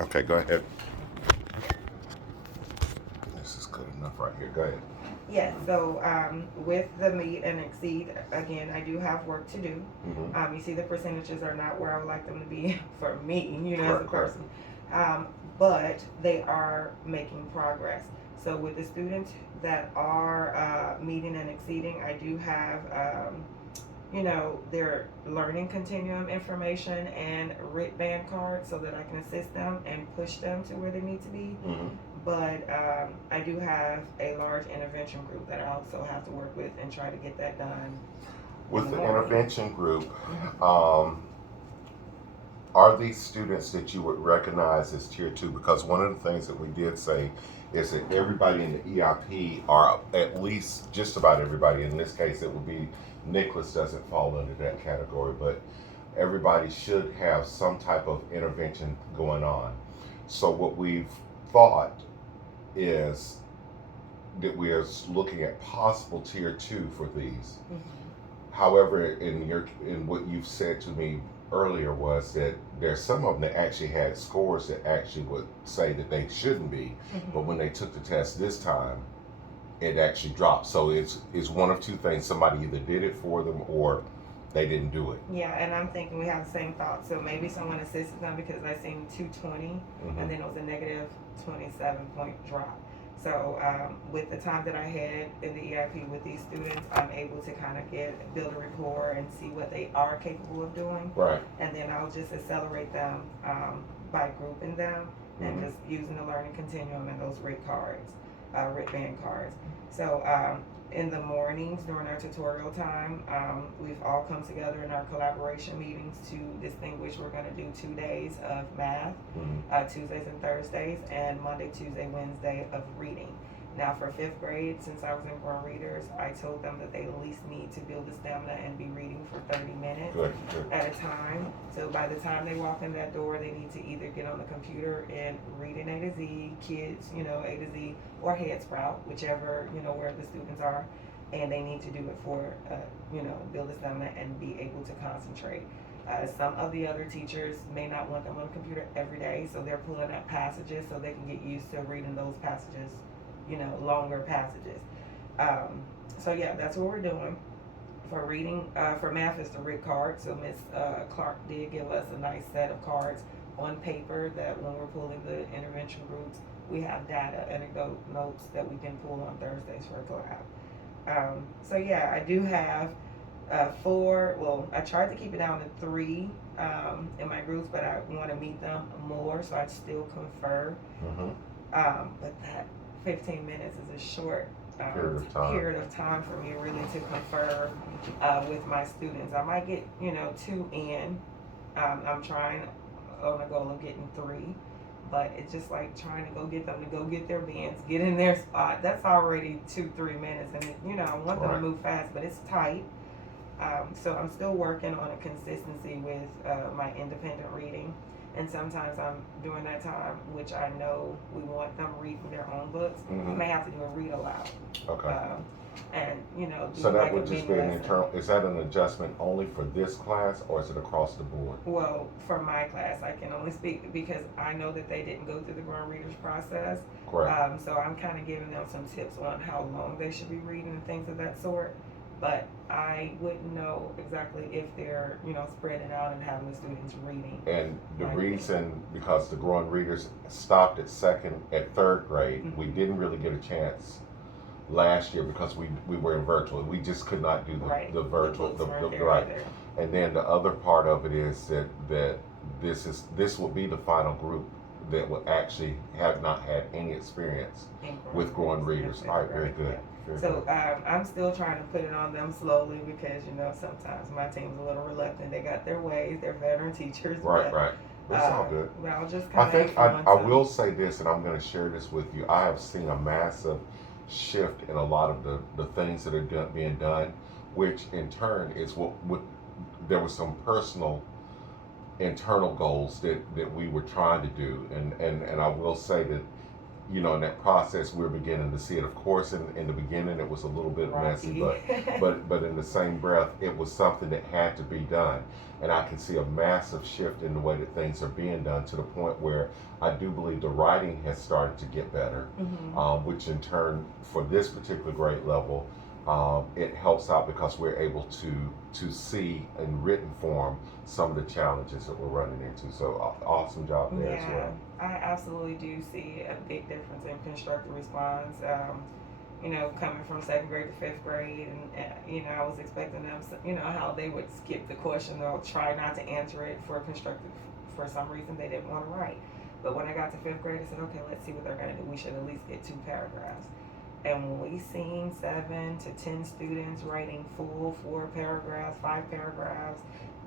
Okay, go ahead. This is good enough right here. Go ahead. Yes, so with the meet and exceed, again, I do have work to do. You see, the percentages are not where I would like them to be for me, as a Correct, correct. person. Um, but they are making progress. So with the students that are meeting and exceeding, I do have, their learning continuum information and wristband cards so that I can assist them and push them to where they need to be. Mm-hmm. But I do have a large intervention group that I also have to work with and try to get that done in With the the morning. intervention group, Mhm. are these students that you would recognize as tier two? Because one of the things that we did say is that everybody in the EIP, or at least just about everybody, in this case it would be Nicholas doesn't fall under that category, but everybody should have some type of intervention going on. So what we've thought is that we are looking at possible tier two for these. Mhm. However, in what you've said to me earlier was that there's some of them that actually had scores that actually would say that they shouldn't be, but Mhm. when they took the test this time, it actually dropped. So it's one of two things: somebody either did it for them or they didn't do it. Yeah, and I'm thinking we have the same thought. So maybe someone assisted them because I seen 220, and then it was a negative 27-point drop. So with the time that I had in the EIP with these students, I'm able to kind of build a rapport and see what they are capable of doing, Right. and then I'll just accelerate them by grouping them and just using the learning continuum and those wristband cards. So in the mornings during our tutorial time, we've all come together in our collaboration meetings to distinguish. We're going to do 2 days of math, Tuesdays and Thursdays, and Monday, Tuesday, Wednesday of reading. Now for fifth grade, since I was in Grown Readers, I told them that they at least need to build the stamina and be reading for 30 minutes Good, good. at a time. So by the time they walk in that door, they need to either get on the computer and read an A to Z, kids, A to Z, or Head Sprout, whichever, where the students are. And they need to do it for, build the stamina and be able to concentrate. Some of the other teachers may not want them on the computer every day, so they're pulling up passages so they can get used to reading those passages, longer passages. So yeah, that's what we're doing. For reading, for math is the RIT card. So Miss Clark did give us a nice set of cards on paper that when we're pulling the intervention groups, we have data, anecdote notes that we can pull on Thursdays for a collab. So yeah, I do have four. Well, I tried to keep it down to three in my groups, but I want to meet them more, so I still confer. Mm-hmm. But that 15 minutes is a short Period of time for me really to confer with my students. I might get, two in. I'm trying on a goal of getting three, but it's just like trying to go get them to go get their bands, get in their spot. That's already 2-3 minutes, and I want them to move fast, but it's tight. So I'm still working on a consistency with my independent reading. And sometimes I'm during that time, which I know we want them reading their own books. I may have to do a read aloud. Okay. And so that would just be an internal. Is that an adjustment only for this class, or is it across the board? Well, for my class, I can only speak because I know that they didn't go through the Grown Readers process. Correct. So I'm kind of giving them some tips on how long they should be reading and things of that sort. But I wouldn't know exactly if they're, spreading out and having the students reading. And the reason, because the Growing Readers stopped at third grade, we didn't really get a chance last year because we were in virtual. We just could not do the virtual, the right. Either. And then the other part of it is that this will be the final group that will actually have not had any experience with Growing Readers. All right, very good. So I'm still trying to put it on them slowly because sometimes my team's a little reluctant. They got their ways. They're veteran teachers. Right. It's all good. But I'll just I think I will say this, and I'm going to share this with you. I have seen a massive shift in a lot of the things that are being done, which in turn is what there was some personal internal goals that we were trying to do, and I will say that in that process, we're beginning to see it. Of course, in the beginning, it was a little bit messy, but in the same breath, it was something that had to be done. And I can see a massive shift in the way that things are being done, to the point where I do believe the writing has started to get better, which in turn, for this particular grade level, it helps out because we're able to see in written form some of the challenges that we're running into. So awesome job there as well. I absolutely do see a big difference in constructive response. Coming from second grade to fifth grade, and I was expecting them, how they would skip the question or try not to answer it for constructive. For some reason, they didn't want to write. But when I got to fifth grade, I said, okay, let's see what they're going to do. We should at least get 2 paragraphs. And when we seen 7 to 10 students writing full 4 paragraphs, 5 paragraphs,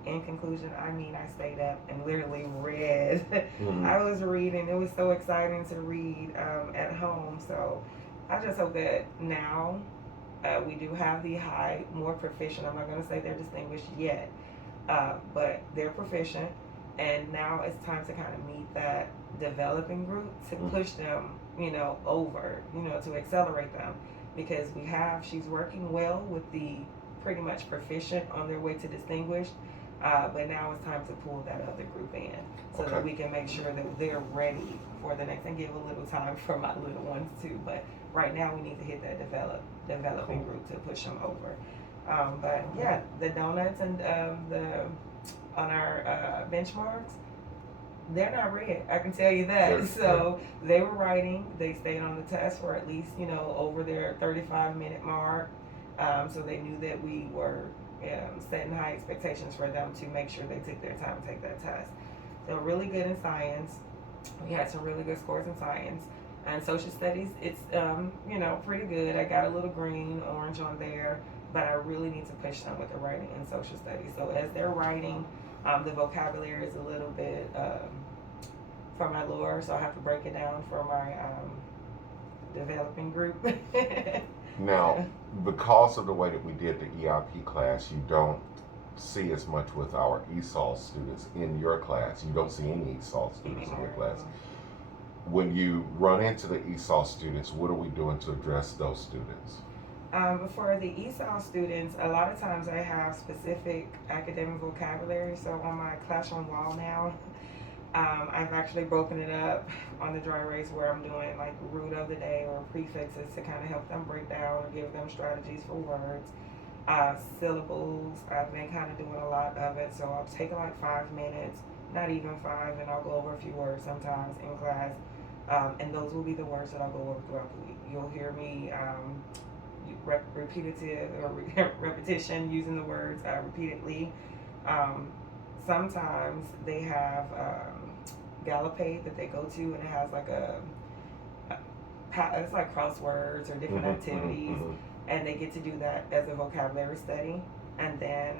in conclusion, I stayed up and literally read. I was reading. It was so exciting to read at home. So I just hope that now we do have the high, more proficient. I'm not going to say they're distinguished yet, but they're proficient. And now it's time to kind of meet that developing group to push them, over, to accelerate them. Because she's working well with the pretty much proficient on their way to distinguished. But now it's time to pull that other group in so that we can make sure that they're ready for the next, and give a little time for my little ones too. But right now we need to hit that developing group to push them over. But yeah, the donuts and on our benchmarks, they're not read. I can tell you that. So they were writing. They stayed on the test for at least over their 35-minute mark. So they knew that we were setting high expectations for them to make sure they took their time to take that test. So really good in science. We had some really good scores in science. And social studies, it's pretty good. I got a little green, orange on there, but I really need to push them with the writing and social studies. So as they're writing, the vocabulary is a little bit for my lower, so I have to break it down for my developing group. Now, because of the way that we did the EIP class, you don't see as much with our ESOL students in your class. You don't see any ESOL students in your class. When you run into the ESOL students, what are we doing to address those students? For the ESOL students, a lot of times I have specific academic vocabulary. So on my classroom wall now, I've actually broken it up on the dry erase where I'm doing like root of the day or prefixes to kind of help them break down or give them strategies for words. Syllables, I've been kind of doing a lot of it. So I'll take like 5 minutes, not even 5, and I'll go over a few words sometimes in class. And those will be the words that I'll go over throughout the week. You'll hear me repetition using the words repeatedly. Sometimes they have Galopade that they go to, and it has like it's like crosswords or different activities, and they get to do that as a vocabulary study. And then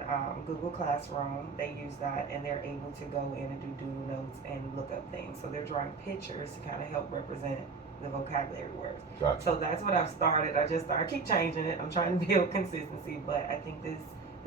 Google Classroom, they use that, and they're able to go in and do doodle notes and look up things. So they're drawing pictures to kind of help represent the vocabulary words. Gotcha. So that's what I've started. I keep changing it. I'm trying to build consistency, but I think the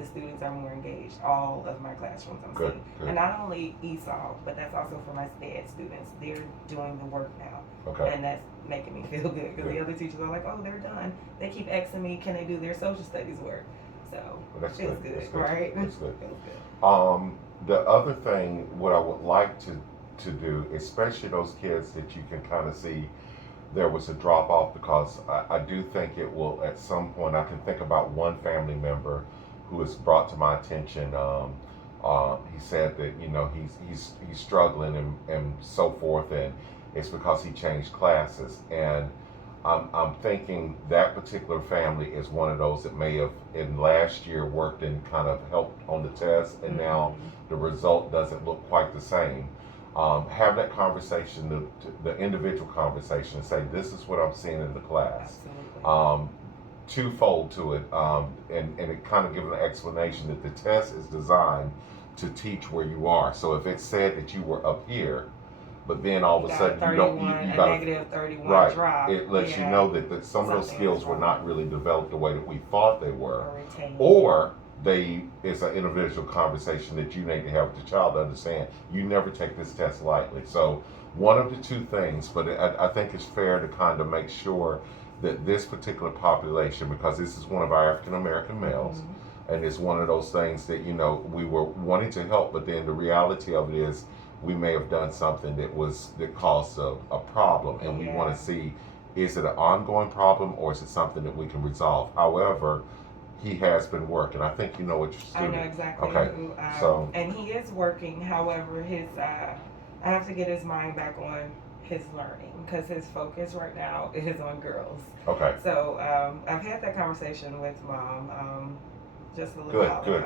students are more engaged. All of my classrooms I'm seeing. And not only ESOL, but that's also for my SPED students. They're doing the work now. Okay. And that's making me feel good, because the other teachers are like, oh, they're done. They keep asking me, can they do their social studies work? So that's feels good. good, That's good. right? That's good. Feels good. The other thing, what I would like to do, especially those kids that you can kind of see there was a drop off, because I do think it will at some point. I can think about one family member who was brought to my attention. He said that he's struggling and so forth, and it's because he changed classes. And I'm thinking that particular family is one of those that may have in last year worked and kind of helped on the test, and now the result doesn't look quite the same. Have that conversation, the individual conversation, and say, this is what I'm seeing in the class. Twofold to it, and it kind of gives an explanation that the test is designed to teach where you are. So if it said that you were up here, but then all of a sudden you got a negative 31 drop. It lets you know that some of those skills were not really developed the way that we thought they were, or it's an individual conversation that you need to have with the child to understand you never take this test lightly. So one of the two things, but I think it's fair to kind of make sure that this particular population, because this is one of our African American males, and it's one of those things that we were wanting to help, but then the reality of it is we may have done something that caused a problem, and we want to see, is it an ongoing problem or is it something that we can resolve? However, he has been working. I think you know what your student. I know exactly. Okay. So and he is working. However, I have to get his mind back on his learning because his focus right now is on girls. Okay. So I've had that conversation with mom just a little while ago.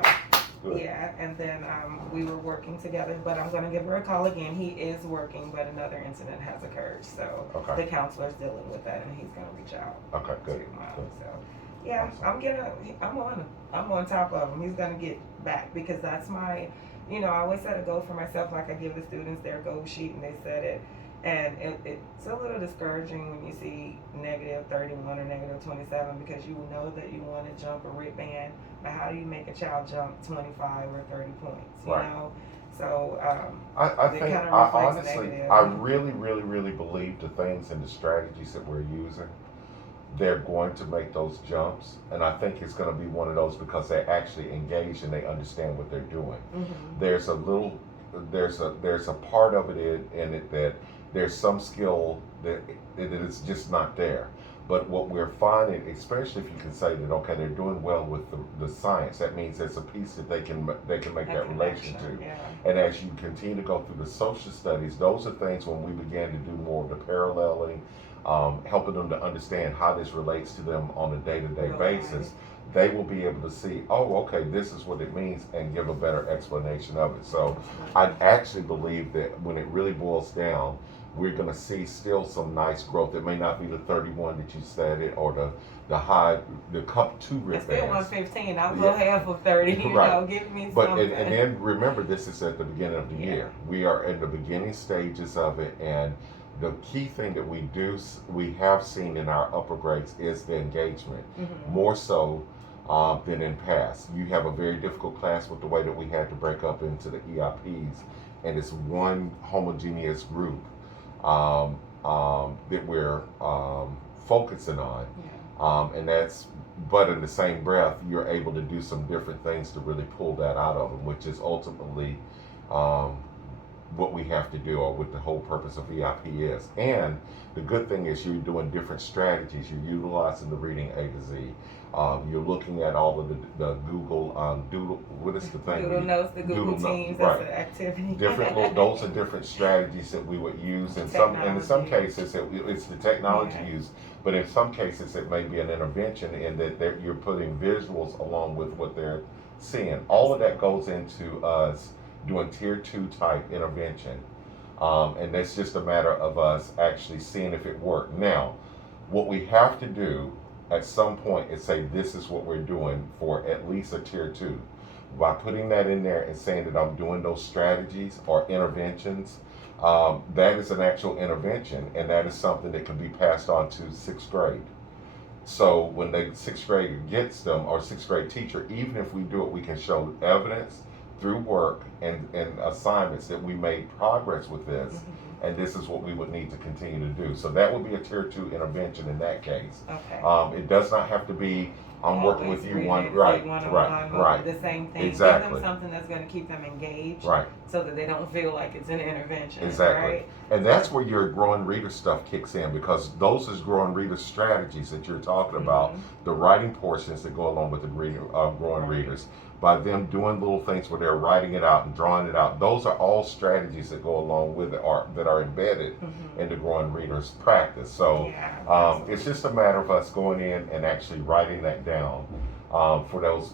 Good. Yeah, and then we were working together, but I'm going to give her a call again. He is working, but another incident has occurred, so the counselor's dealing with that, and he's going to reach out. Okay, good. To mom. So yeah, awesome. I'm on top of him. He's going to get back because that's my, I always set a goal for myself. Like I give the students their goal sheet, and they set it. And it's a little discouraging when you see negative 31 or negative 27 because you know that you want to jump a RIT band, but how do you make a child jump 25 or 30 points? You know? So I think kind of honestly, negative. I really, really, really believe the things and the strategies that we're using, they're going to make those jumps, and I think it's going to be one of those because they're actually engaged and they understand what they're doing. There's a part of it in it that there's some skill that is just not there. But what we're finding, especially if you can say that, okay, they're doing well with the science, that means there's a piece that they can make that relation to. Yeah. And as you continue to go through the social studies, those are things when we began to do more of the paralleling, helping them to understand how this relates to them on a day-to-day basis, they will be able to see, oh, okay, this is what it means, and give a better explanation of it. So I actually believe that when it really boils down, we're going to see still some nice growth. It may not be the 31 that you said it, or the high, the cup 2 RIT bands. Still 115. I'll go half of 30. Give me something. And then remember, this is at the beginning of the year. We are in the beginning stages of it, and the key thing that we have seen in our upper grades is the engagement, more so than in past. You have a very difficult class with the way that we had to break up into the EIPs, and it's one homogeneous group that we're focusing on, and that's. But in the same breath, you're able to do some different things to really pull that out of them, which is ultimately what we have to do, or what the whole purpose of EIP is. And the good thing is you're doing different strategies. You're utilizing the reading A to Z. You're looking at all of the Google Doodle. What is the thing? Google Notes, the Google Teams. That's an activity. Those are different strategies that we would use. In some cases, it's the technology used. But in some cases, it may be an intervention in that you're putting visuals along with what they're seeing. All of that goes into us doing tier 2 type intervention. And that's just a matter of us actually seeing if it worked. Now, what we have to do at some point is say this is what we're doing for at least a tier 2. By putting that in there and saying that I'm doing those strategies or interventions, that is an actual intervention, and that is something that can be passed on to 6th grade. So when the 6th grader gets them, or 6th grade teacher, even if we do it, we can show evidence through work and assignments that we made progress with this, and this is what we would need to continue to do. So that would be a tier 2 intervention in that case. Okay. It does not have to be I'm working with you right. The same thing. Exactly. Give them something that's going to keep them engaged, right, so that they don't feel like it's an intervention. Exactly. Right? And that's where your growing reader stuff kicks in, because those is growing reader strategies that you're talking about. The writing portions that go along with the growing readers. By them doing little things where they're writing it out and drawing it out, those are all strategies that go along with it, that are embedded in the growing readers practice. So it's just a matter of us going in and actually writing that down for those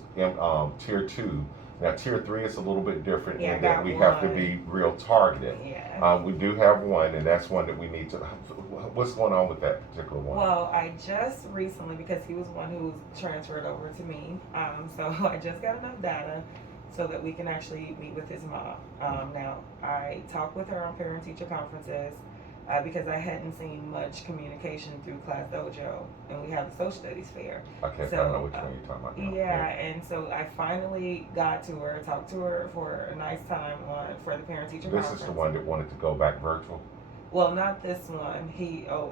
tier 2. Now tier 3 is a little bit different in that we have to be real targeted. We do have one, and that's one that we need to. What's going on with that particular one? Well, I just recently, because he was one who was transferred over to me, so I just got enough data so that we can actually meet with his mom. Now, I talk with her on parent-teacher conferences, because I hadn't seen much communication through Class Dojo, and we have the social studies fair. I can't So, find out which one you're talking about now. Yeah, and so I finally got to her, talked to her for a nice time for the parent teacher This conference. is the one that wanted to go back virtual? Well, not this one.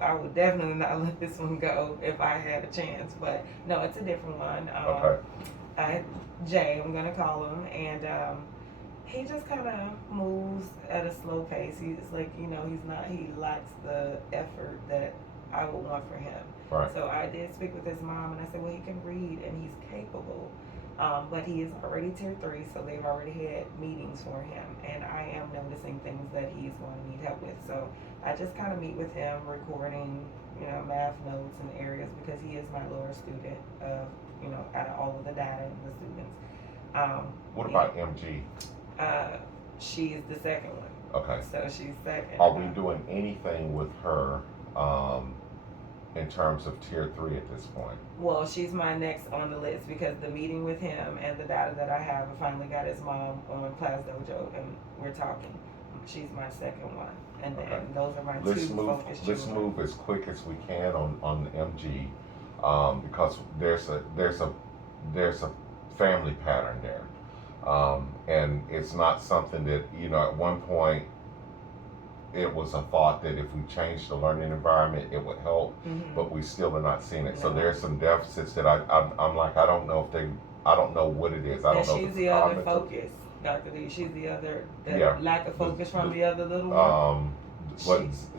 I would definitely not let this one go if I had a chance. But no, it's a different one. Okay. Jay, I'm gonna call him, and he just kind of moves at a slow pace. He's like, he lacks the effort that I would want for him. Right. So I did speak with his mom, and I said, well, he can read and he's capable. But he is already tier 3, so they've already had meetings for him, and I am noticing things that he's going to need help with. So I just kind of meet with him, recording, math notes and areas, because he is my lower student out of all of the data and the students. What about MG? She's the second one. Okay. So she's second. Are we doing anything with her in terms of tier 3 at this point? Well, she's my next on the list, because the meeting with him and the data that I have, I finally got his mom on Class Dojo, and we're talking. She's my second one, and then those are my two focus children. Let's move as quick as we can on the MG, because there's a family pattern there, and it's not something that at one point it was a thought that if we changed the learning environment it would help, but we still are not seeing it. No. So there's some deficits that I'm like, I don't know what it is. I don't know. She's the other focus, Dr. Lee. She's the other lack of focus from the other little one.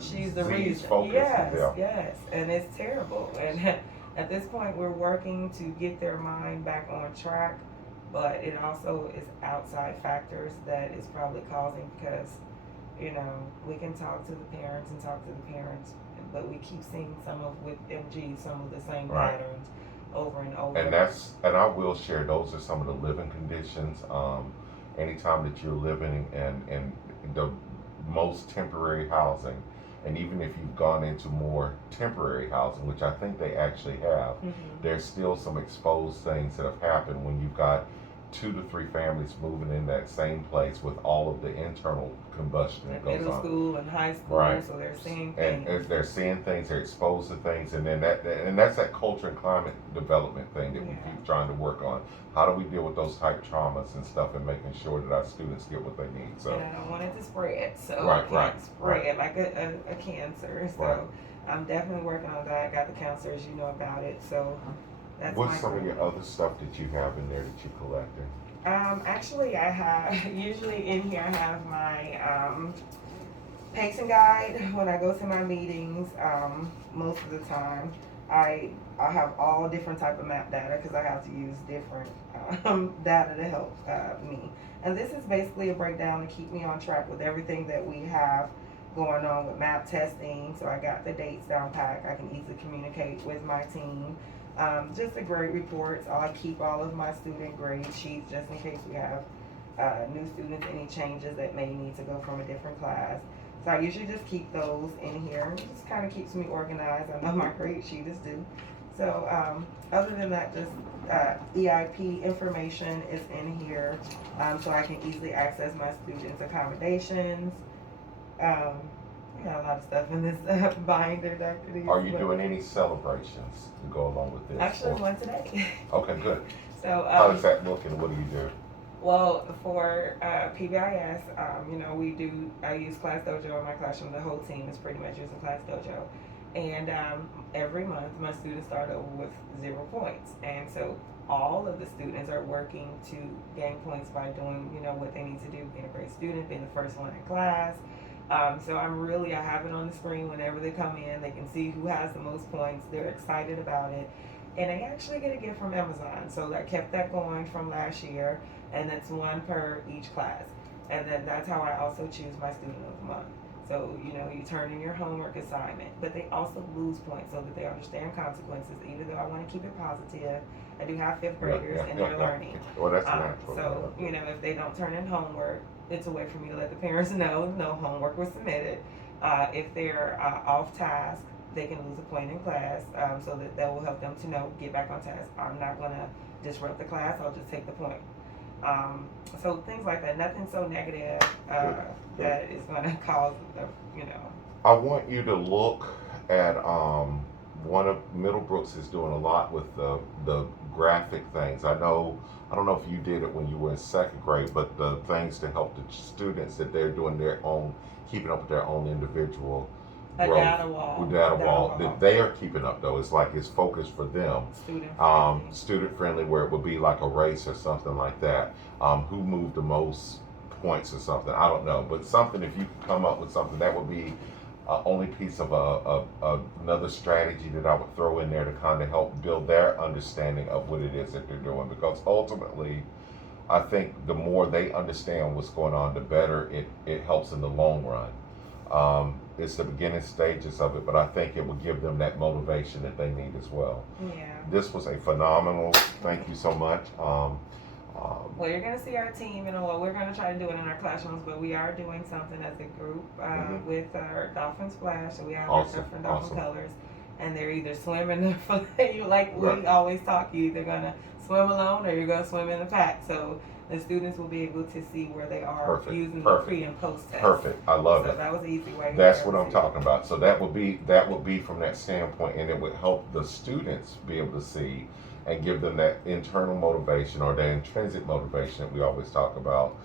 She's the reason. Focus, yes, and it's terrible. And at this point, we're working to get their mind back on track, but it also is outside factors that is probably causing, because we can talk to the parents, but we keep seeing with MG some of the same patterns over and over. And I will share, those are some of the living conditions. Anytime that you're living in the most temporary housing, and even if you've gone into more temporary housing, which I think they actually have, there's still some exposed things that have happened when you've got 2 to 3 families moving in that same place with all of the internal combustion that goes on. Middle school and high school, right. So they're seeing things. And they're seeing things, they're exposed to things, and then that's that culture and climate development thing that we keep trying to work on. How do we deal with those type traumas and stuff, and making sure that our students get what they need? So. And I don't want it to spread, so right, I can't spread like a cancer. So I'm definitely working on that. I got the counselors, about it. So that's what's some of your other stuff that you have in there that you collected? Actually, I have, usually in here I have my pacing guide when I go to my meetings. Most of the time, I have all different type of map data, because I have to use different data to help me. And this is basically a breakdown to keep me on track with everything that we have going on with map testing. So I got the dates down packed. I can easily communicate with my team. Just a grade reports. I keep all of my student grade sheets just in case we have new students, any changes that may need to go from a different class. So I usually just keep those in here. It just kind of keeps me organized. I know my grade sheet is due. So other than that, just EIP information is in here, so I can easily access my students' accommodations. We got a lot of stuff in this binder, Dr. D. Are you doing any celebrations to go along with this? Actually, one today. Okay, good. So how does that look, and what do you do? Well, for PBIS, I use Class Dojo in my classroom. The whole team is pretty much using Class Dojo. And every month, my students start over with 0 points. And so all of the students are working to gain points by doing, what they need to do, being a great student, being the first one in class. So I have it on the screen whenever they come in. They can see who has the most points. They're excited about it. And they actually get a gift from Amazon. So I kept that going from last year. And that's one per each class. And then that's how I also choose my student of the month. So, you turn in your homework assignment, but they also lose points so that they understand consequences. Even though I want to keep it positive, I do have 5th graders and they're learning. Well, that's natural. So, if they don't turn in homework, it's a way for me to let the parents know no homework was submitted. If they're off task, they can lose a point in class, so that will help them to know, get back on task. I'm not going to disrupt the class, I'll just take the point. So things like that, nothing so negative that is going to cause, I want you to look at one of Middlebrooks is doing a lot with the graphic things. I don't know if you did it when you were in second grade, but the things to help the students that they're doing their own, keeping up with their own individual A growth. data wall. Data wall that they are keeping up though. It's like it's focused for them. Student friendly. Student friendly, where it would be like a race or something like that. Who moved the most points or something? I don't know, but something. If you come up with something, that would be only piece of another strategy that I would throw in there to kind of help build their understanding of what it is that they're doing. Because ultimately, I think the more they understand what's going on, the better it helps in the long run. It's the beginning stages of it, but I think it will give them that motivation that they need as well. Yeah. This was a phenomenal. Thank you so much. Well, you're going to see our team, we're going to try to do it in our classrooms, but we are doing something as a group with our Dolphin Splash. So we have our different Dolphin colors, and they're either swimming like we always talk, you're either going to swim alone or you're going to swim in the pack. So the students will be able to see where they are using the pre and post test. Perfect. I love it. So that was an easy way. That's what I'm talking about. So that would be from that standpoint, and it would help the students be able to see and give them that internal motivation or that intrinsic motivation that we always talk about.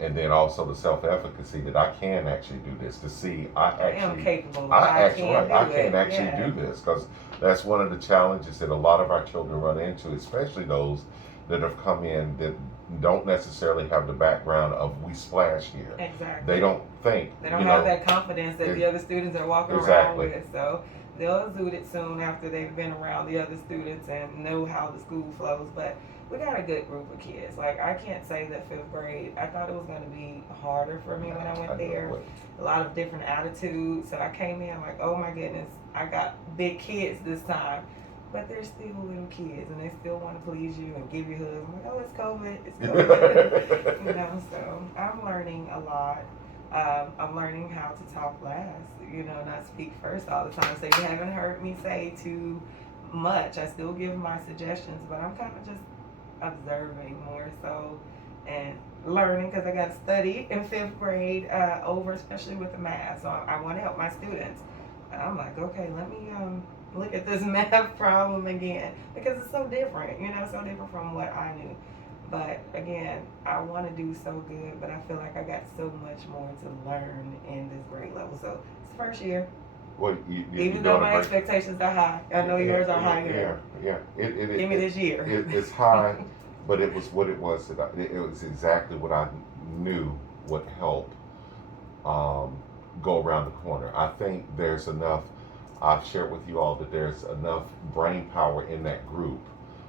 And then also the self-efficacy that I can actually do this, to see I am capable. I can actually do this, because that's one of the challenges that a lot of our children run into, especially those that have come in that don't necessarily have the background of we splash here. Exactly. They don't think. They don't have that confidence that the other students are walking around with. So they'll exude it soon after they've been around the other students and know how the school flows. But we got a good group of kids. Like, I can't say that fifth grade, I thought it was going to be harder for me when I went there. A lot of different attitudes. So I came in like, oh my goodness, I got big kids this time. But they're still little kids, and they still want to please you and give you hugs. I'm like, oh, it's COVID. It's COVID. So I'm learning a lot. I'm learning how to talk last, not speak first all the time. So you haven't heard me say too much. I still give my suggestions, but I'm kind of just observing more so and learning, because I got to study in fifth grade especially with the math. So I want to help my students. And I'm like, okay, let me look at this math problem again, because it's so different, so different from what I knew. But again, I want to do so good, but I feel like I got so much more to learn in this grade level. So it's the first year. Well, even though my expectations are high, I know yours are higher. Yeah. Give me this year. It's high, but it was what it was. It was exactly what I knew would help go around the corner. I think there's enough. I've shared with you all that there's enough brain power in that group,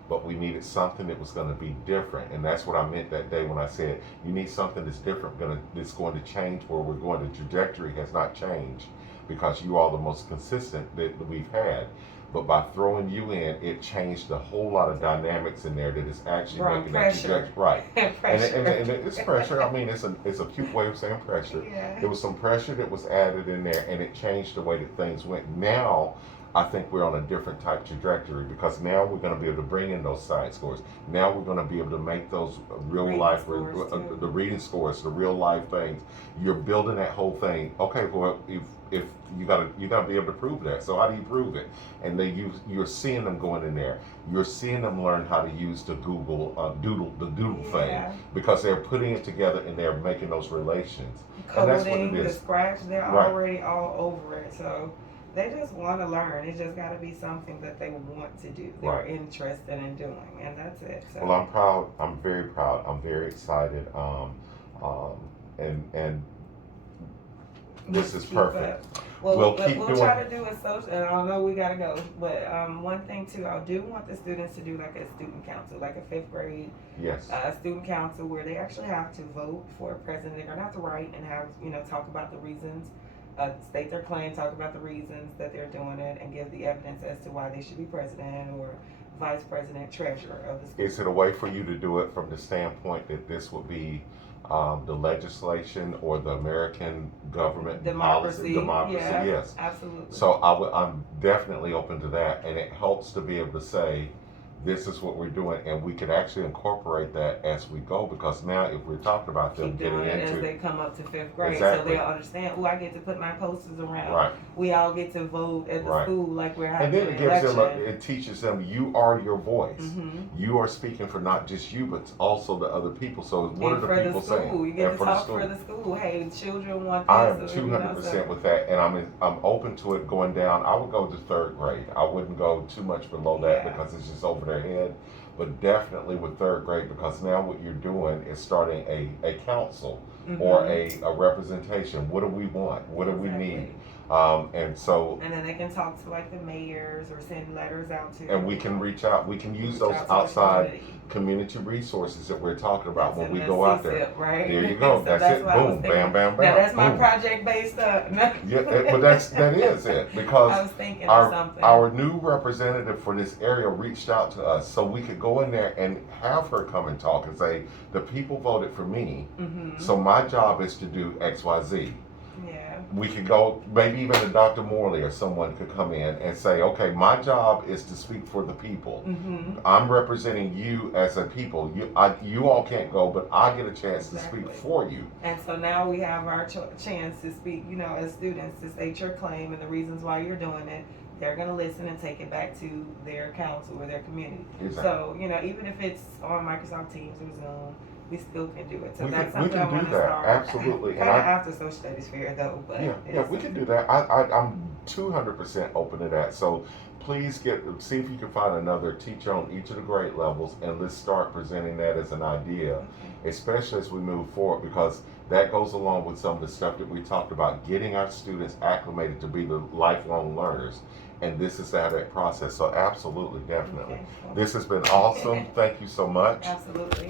but we needed something that was going to be different, and that's what I meant that day when I said you need something that's different, that's going to change where we're going. The trajectory has not changed because you are the most consistent that we've had, but by throwing you in, it changed a whole lot of dynamics in there that is actually making pressure. that trajectory right. Pressure. And it's pressure. I mean, it's a cute way of saying pressure. Yeah. There was some pressure that was added in there, and it changed the way that things went. Now, I think we're on a different type trajectory, because now we're going to be able to bring in those side scores. Now we're going to be able to make those real life, the reading scores, the real life things. You're building that whole thing. Okay, well, if you gotta be able to prove that. So how do you prove it? And you're seeing them going in there. You're seeing them learn how to use the Google doodle thing, because they're putting it together and they're making those relations. Coding, and that's what it is. The scratch, they're already all over it. So they just want to learn. It's just got to be something that they want to do. They're interested in doing, and that's it. So. Well, I'm proud. I'm very proud. I'm very excited. And this is perfect. We'll try to do a social, and I know we gotta go, but one thing too, I do want the students to do like a student council, like a fifth grade student council, where they actually have to vote for a president. They're gonna have to write and have talk about the reasons, state their claim, talk about the reasons that they're doing it, and give the evidence as to why they should be president or vice president, treasurer of the school. Is it a way for you to do it from the standpoint that this would be the legislation or the American government democracy? Yes, absolutely. So I'm definitely open to that, and it helps to be able to say, this is what we're doing, and we can actually incorporate that as we go, because now if we're talking about them Keep getting doing it as into they come up to 5th grade, Exactly. so they'll understand. Oh, I get to put my posters around. right, We all get to vote at the Right. school like we're and having then an it gives them election. it teaches them you are your voice. Mm-hmm. You are speaking for not just you, but also the other people. So what And are for the the people school, saying? you get And to for the talk school. for the school. Hey, children want this. I am or, 200% with that, and I'm open to it going down. I would go to 3rd grade. I wouldn't go too much below that Yeah. because it's just over their head. But definitely with 3rd grade, because now what you're doing is starting a council or a representation. What do we want? What do we need? And so, And then they can talk to like the mayors or send letters out to. and we can reach out. We can use reach those out to the outside community. community resources that we're talking about That's when we in go the out there. CSIP, right? There you go. So That's it. what I was Boom. thinking. Bam. Bam. Bam. Now that's my Boom. project-based stuff. Yeah, but that is it, because I was thinking of something. our new representative for this area reached out to us so we could go in there and have her come and talk and say, the people voted for me, Mm-hmm. so my job is to do XYZ. Yeah. We could go, maybe even a Dr. Morley or someone could come in and say, okay, my job is to speak for the people. Mm-hmm. I'm representing you as a people. You all can't go, but I get a chance to speak for you. And so now we have our chance to speak, as students, to state your claim and the reasons why you're doing it. They're going to listen and take it back to their council or their community. Exactly. So, even if it's on Microsoft Teams or Zoom, we still can do it. So that's we something I can want do to that. start. Absolutely. Kind of after social studies fair though, but Yeah, we can do that. I'm 200% open to that. So please see if you can find another teacher on each of the grade levels, and let's start presenting that as an idea, especially as we move forward, because that goes along with some of the stuff that we talked about, getting our students acclimated to be the lifelong learners. And this is how that process. So absolutely, definitely. Okay, cool. This has been awesome. Thank you so much. Absolutely.